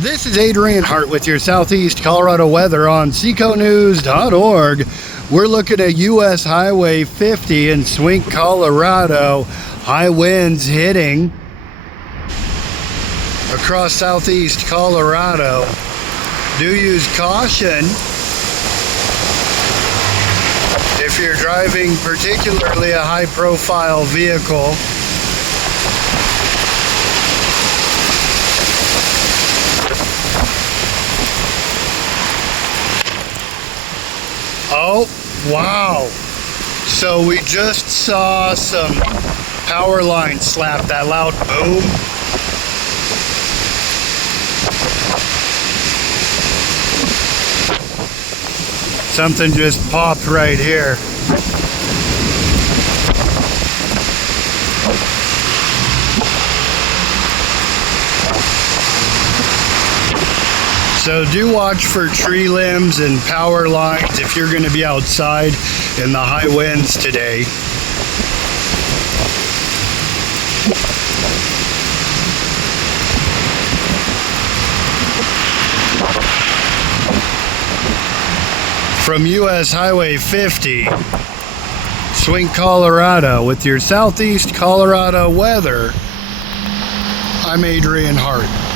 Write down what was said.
This is Adrian Hart with your Southeast Colorado weather on seconews.org. We're looking at US Highway 50 in Swink, Colorado. High winds hitting across southeast Colorado. Do use caution if you're driving particularly a high-profile vehicle. Oh, wow. So we just saw some power lines slap, that loud boom. Something just popped right here. So do watch for tree limbs and power lines if you're going to be outside in the high winds today. From US Highway 50, Swink, Colorado, with your Southeast Colorado weather, I'm Adrian Hart.